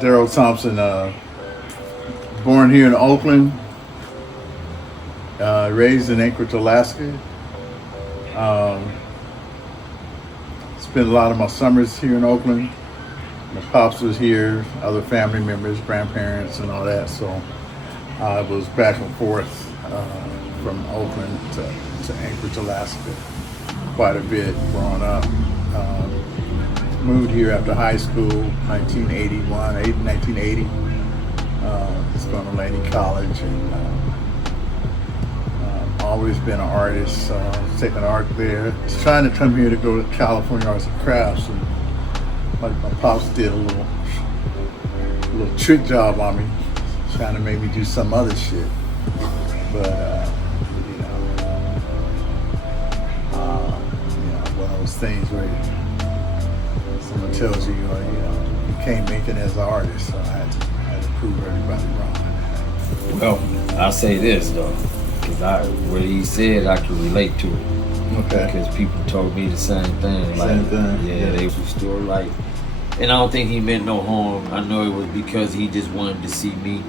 Daryl Thompson, born here in Oakland, raised in Anchorage, Alaska. Spent a lot of my summers here in Oakland. My pops was here, other family members, grandparents, and all that. So I was back and forth from Oakland to Anchorage, Alaska, quite a bit growing up. Moved here after high school, 1980. Just going to Laney College, and always been an artist. Taking art there. Just trying to come here to go to California Arts and Crafts, and my pops did a little trick job on me, trying to make me do some other shit. But one of those things where someone tells you, you can't make it as an artist, so I had to prove everybody wrong. Well, I'll say this though, because what he said, I can relate to it. Okay. Because people told me the same thing. Same thing. Yeah, they were still like, and I don't think he meant no harm. I know it was because he just wanted to see me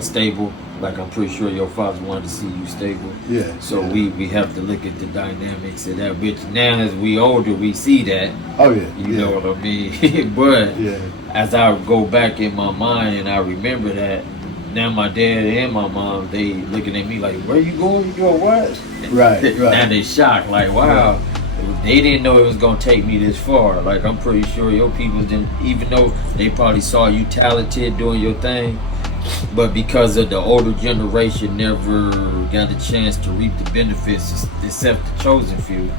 stable. Like, I'm pretty sure your father wanted to see you stable. Yeah. So we have to look at the dynamics of that, which now as we older, we see that. Oh yeah. You know what I mean? But yeah, as I go back in my mind and I remember that, now my dad and my mom, they looking at me like, where you going? You doing what? Right. Now they shocked, like, wow. They didn't know it was gonna take me this far. Like, I'm pretty sure your people didn't, even though they probably saw you talented doing your thing, but because of the older generation never got a chance to reap the benefits except the chosen few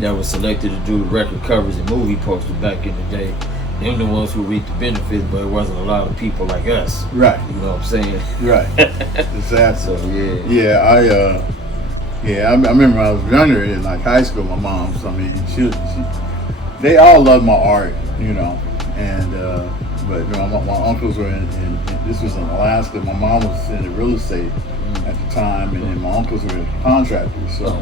that was selected to do record covers and movie posters back in the day. Them the ones who reaped the benefits, but it wasn't a lot of people like us. Right. You know what I'm saying? Right. Exactly. So yeah. Yeah, I remember when I was younger in like high school, my mom's, I mean, they all loved my art, and but my uncles were in this was in Alaska. My mom was in the real estate at the time, and then my uncles were contractors, so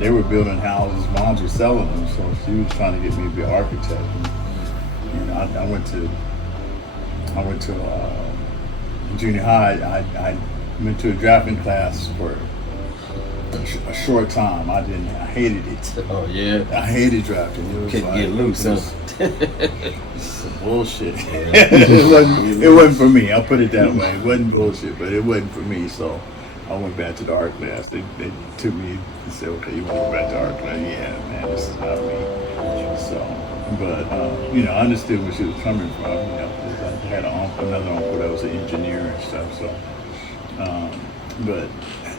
they were building houses. Moms were selling them, so she was trying to get me to be an architect. And I went to junior high. I went to a drafting class for a short time. I hated it. Oh yeah. I hated drafting. It was Couldn't get loose, huh? Some bullshit. it wasn't for me. I'll put it that way. It wasn't bullshit, but it wasn't for me. So I went back to the art class. They took me and said, "Okay, you want to go back to art class?" Yeah, man, this is not me. So, but I understood where she was coming from. I had another uncle that was an engineer and stuff. So, but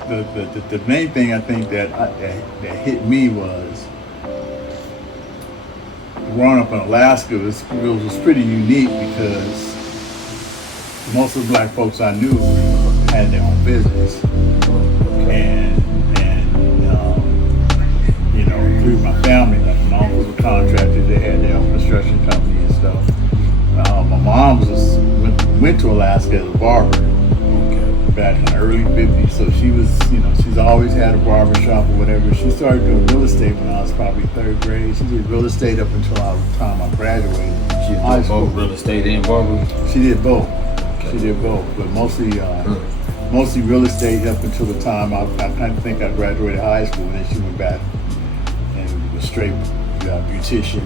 the main thing I think that hit me was growing up in Alaska. It was pretty unique because most of the black folks I knew had their own business, and through my family, like my uncles were contractors, they had their own construction company and stuff. My mom went to Alaska as a barber. Back in the early 50s, so she was, she's always had a barber shop or whatever. She started doing real estate when I was probably third grade. She did real estate up until the time I graduated. She did both real estate and barber? She did both. Okay. She did both, but mostly real estate up until the time I kind of think I graduated high school, and then she went back and was straight beautician,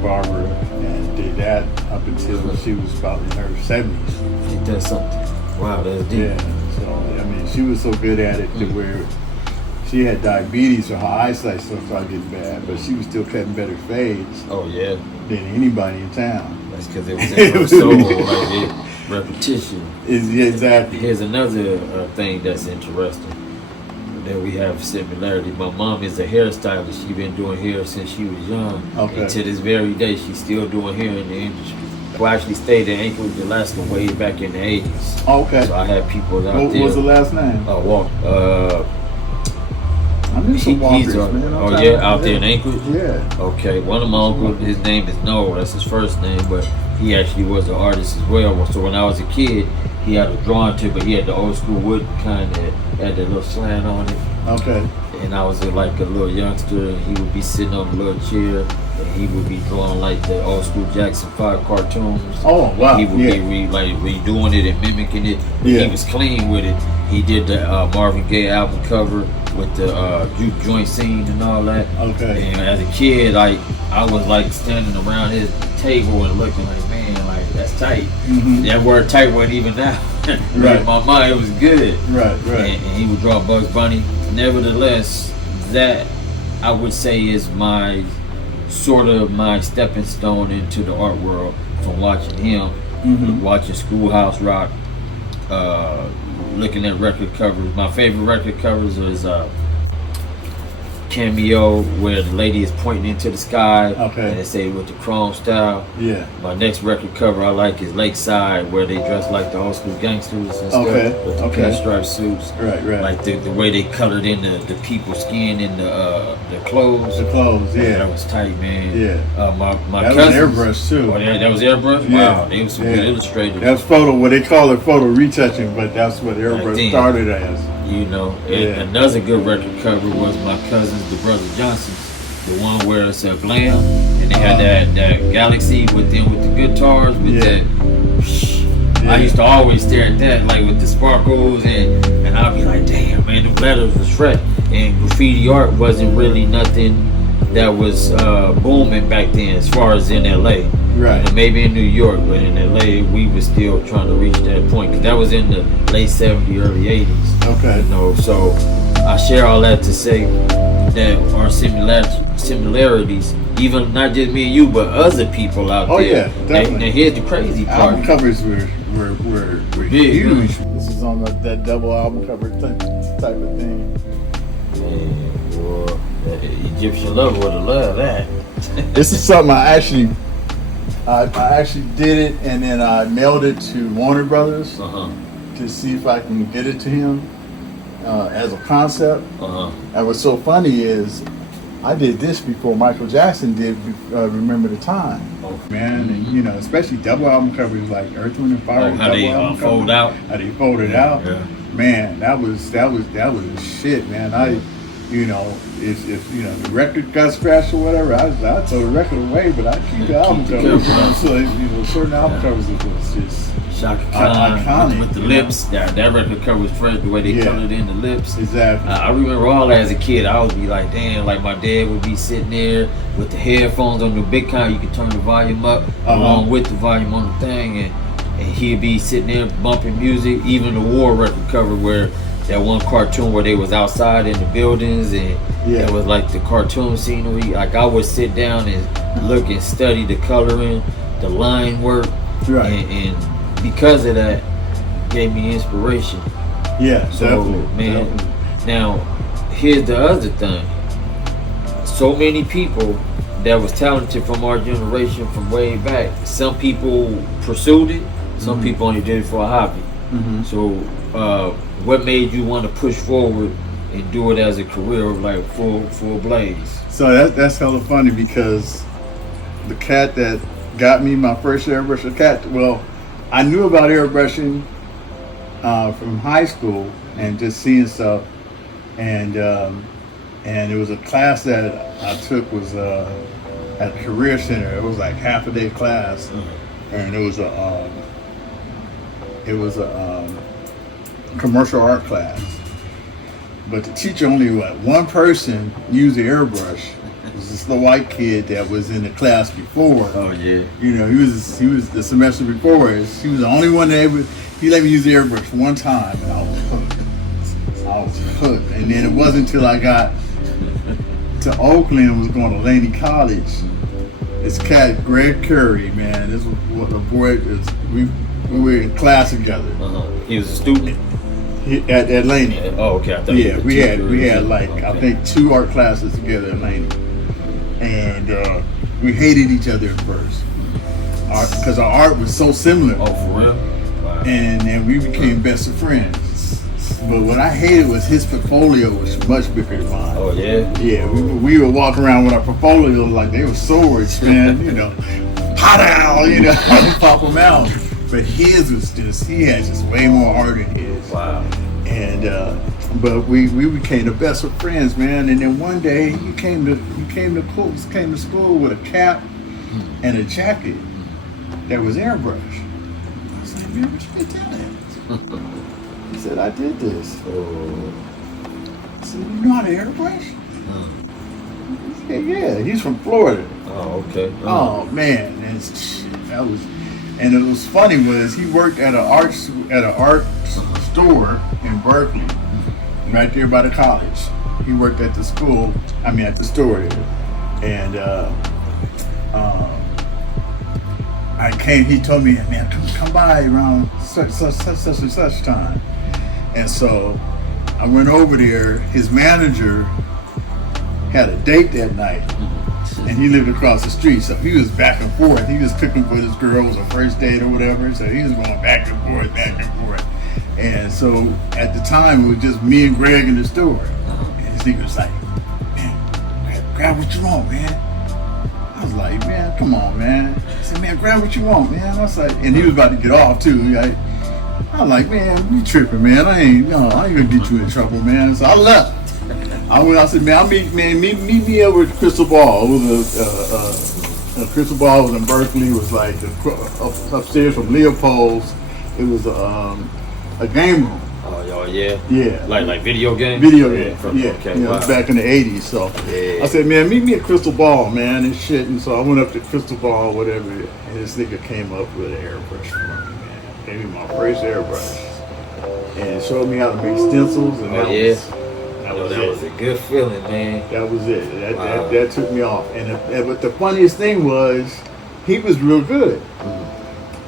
barber, and did that up until she was about in her 70s. Ain't that something? Wow, that's deep. Yeah. So, I mean, she was so good at it to where she had diabetes, so her eyesight started getting bad, but she was still cutting better fades than anybody in town. That's because it was in her soul, like repetition. Exactly. Here's another thing that's interesting that we have similarity. My mom is a hairstylist. She's been doing hair since she was young. Okay. And to this very day, she's still doing hair in the industry. Who actually stayed in Anchorage, Alaska way back in the 80s. Okay. So I had people out there. What was the last name? Walk. I knew some Walkers, man. Out there in Anchorage? Yeah. Okay, one of my uncles, his name is Noah, that's his first name, but he actually was an artist as well. So when I was a kid, he had a drawing tip, but he had the old school wood kind that had that little slant on it. Okay. and I was like a little youngster, and he would be sitting on a little chair, and he would be drawing like the old school Jackson 5 cartoons. Oh wow! He would be redoing it and mimicking it. Yeah. He was clean with it. He did the Marvin Gaye album cover with the juke joint scene and all that. Okay. And as a kid, I was like standing around his table and looking like, man, like that's tight. Mm-hmm. That word tight wasn't even now. Right. In my mind, it was good. Right. And he would draw Bugs Bunny. Nevertheless, that I would say is my sort of my stepping stone into the art world from watching him, watching Schoolhouse Rock, looking at record covers. My favorite record covers is Cameo, where the lady is pointing into the sky, Okay. and they say with the chrome style. Yeah. My next record cover I like is Lakeside, where they dress like the old school gangsters and Okay, stuff with the okay. pinstripe suits. Right. Like the way they colored in the people's skin and the clothes. The clothes. Yeah. That was tight, man. Yeah. My That was cousins. airbrush too. Oh, that was airbrush? Yeah. Wow, they were some good illustrators. That's photo. What they call it, photo retouching, but that's what airbrush then. started as. You know, and Yeah. another good record cover was my cousins, the Brother Johnsons, the one where it's a glam, and they had that Galaxy with them with the guitars with Yeah. that. Yeah. I used to always stare at that, like with the sparkles, and I'd be like, damn, man, the letters was fresh. And graffiti art wasn't really nothing that was booming back then, as far as in LA. Right. You know, maybe in New York, but in LA, we were still trying to reach that point, because that was in the late 70s, early 80s. Okay. You know, so I share all that to say that our similarities, even not just me and you, but other people out Oh, there. yeah, definitely. Now here's the crazy part. Album covers were Big, huge. man. This is on that double album cover type of thing. Man, boy, that Egyptian lover would have loved that. This is something I actually did it, and then I mailed it to Warner Brothers Uh-huh. to see if I can get it to him as a concept. Uh-huh. And what's so funny is I did this before Michael Jackson did Remember the Time. Oh. Man, and, you know, especially double album covers like Earth, Wind and Fire. Oh, how double they album fold covers, out. How they fold it out. Yeah. Man, that was the shit, man. You know, if you know the record got scratched or whatever, I throw the record away, but I keep the album Keep the covers. cover. So you know, certain album covers is just Shaka Khan iconic, with the you know? lips. That record cover was fresh, the way they Yeah. colored in the lips. exactly. I remember all that as a kid. I would be like, damn, like my dad would be sitting there with the headphones on the big kind. You could turn the volume up along with the volume on the thing, and he'd be sitting there bumping music. Even the war record cover where that one cartoon where they was outside in the buildings and Yeah. it was like the cartoon scenery. Like I would sit down and look and study the coloring, the line work, Right. and because of that, gave me inspiration. Yeah, So, definitely. man, definitely. now here's the other thing. So many people that was talented from our generation from way back. Some people pursued it. Some people only did it for a hobby. Mhm. So, what made you want to push forward and do it as a career, like full blaze? So that's hella funny because the cat that got me my first airbrush, well, I knew about airbrushing from high school and just seeing stuff, and it was a class that I took was at Career Center. It was like half a day class, and it was a commercial art class. But the teacher only let one person use the airbrush. It was this little white kid that was in the class before. Oh yeah. You know, he was the semester before. He was the only one that he let me use the airbrush one time, and I was hooked. And then it wasn't until I got to Oakland and was going to Laney College. This cat, Greg Curry, man, this was what the boy we were in class together. He was a student. At Laney. Yeah. Oh, okay. I thought Yeah, he was a we teacher. had like Okay. I think 2 art classes together at Laney, and we hated each other at first, because our art was so similar, Oh, for real? Wow. and then we became best of friends. But what I hated was his portfolio was much bigger than mine. Oh yeah. Yeah, we would walk around with our portfolios like they were swords, man. You know, pow, you know, pop them out. But his was he had just way more art in his. Wow. And But we became the best of friends, man. And then one day you came to school with a cap and a jacket that was airbrush. I was like, man, what you get that? He said, I did this. Oh. I said, you know how to airbrush? He said, yeah. He's from Florida. Oh, okay. Oh man, and it was funny was he worked at an art store in Berkeley, right there by the college. He worked at the school. I mean, at the store there, and I came. He told me, man, come by around such and such time, and so I went over there. His manager had a date that night. And he lived across the street, so he was back and forth. He was cooking for this girl, it was a first date or whatever, so he was going back and forth. And so at the time, it was just me and Greg in the store. And this nigga was like, man, grab what you want, man. I was like, man, come on, man. He said, man, grab what you want, man. I was like, and he was about to get off too. I was like, man, you tripping, man. I ain't gonna get you in trouble, man. So I left. I said, man, meet me over at Crystal Ball. It was a Crystal Ball was in Berkeley. It was like upstairs from Leopold's. It was a game room. Oh, yeah. Yeah. Like video game. Video game. Yeah. Okay. Wow. It was back in the '80s. So yeah. I said, man, meet me at Crystal Ball, man, and shit. And so I went up to Crystal Ball, whatever. And this nigga came up with an airbrush for me, man. Gave me my first airbrush and showed me how to make stencils. And that was a good feeling, man. That was it. That took me off. But the funniest thing was, he was real good.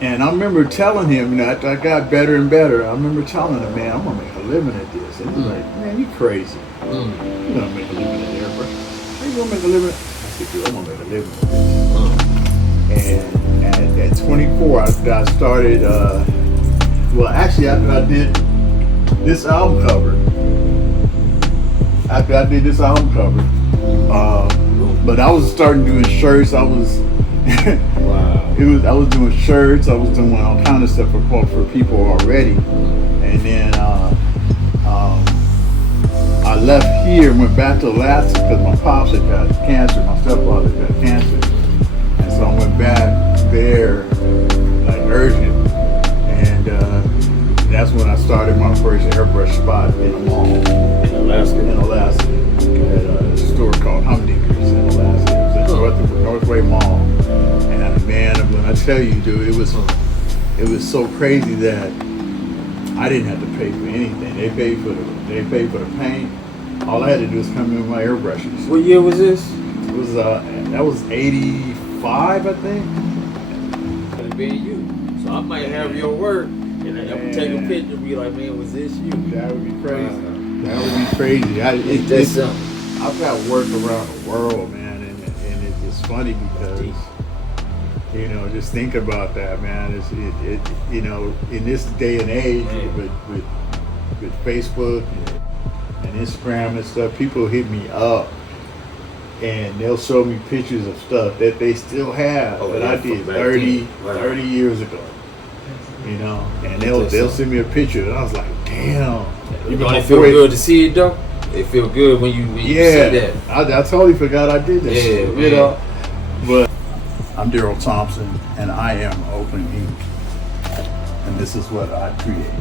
And I remember telling him, after I got better and better, I remember telling him, man, I'm gonna make a living at this. And he's like, man, you crazy. You're gonna make a living at airbrush. How you gonna make a living? I said, dude, I'm gonna make a living at this. And at 24, I started. After I did this album cover. But I was starting doing shirts. I was doing shirts. I was doing all kind of stuff for people already. And then I left here and went back to Alaska because my pops had got cancer. My stepfather got cancer, and so I went back there like urgent. And that's when I started my first airbrush spot in a mall in Alaska. At a store called Humdinkers in Alaska. It was at Northway Mall. And man, when I tell you, dude, it was so crazy that I didn't have to pay for anything. They paid for the paint. All I had to do was come in with my airbrushes. What year was this? It was that was 85, I think. Could be you. So I might have your work. And I would take a picture and be like, man, was this you? That would be crazy. That would be crazy. I've got work around the world, man, and it's funny because, just think about that, man. In this day and age with Facebook and Instagram and stuff, people hit me up and they'll show me pictures of stuff that they still have that I did 30 years ago. And they'll send me a picture, and I was like, damn. Don't it feel good to see it though? It feel good when you see that. I totally forgot I did that shit, man. But I'm Daryl Thompson, and I am Oakland Ink, and this is what I create.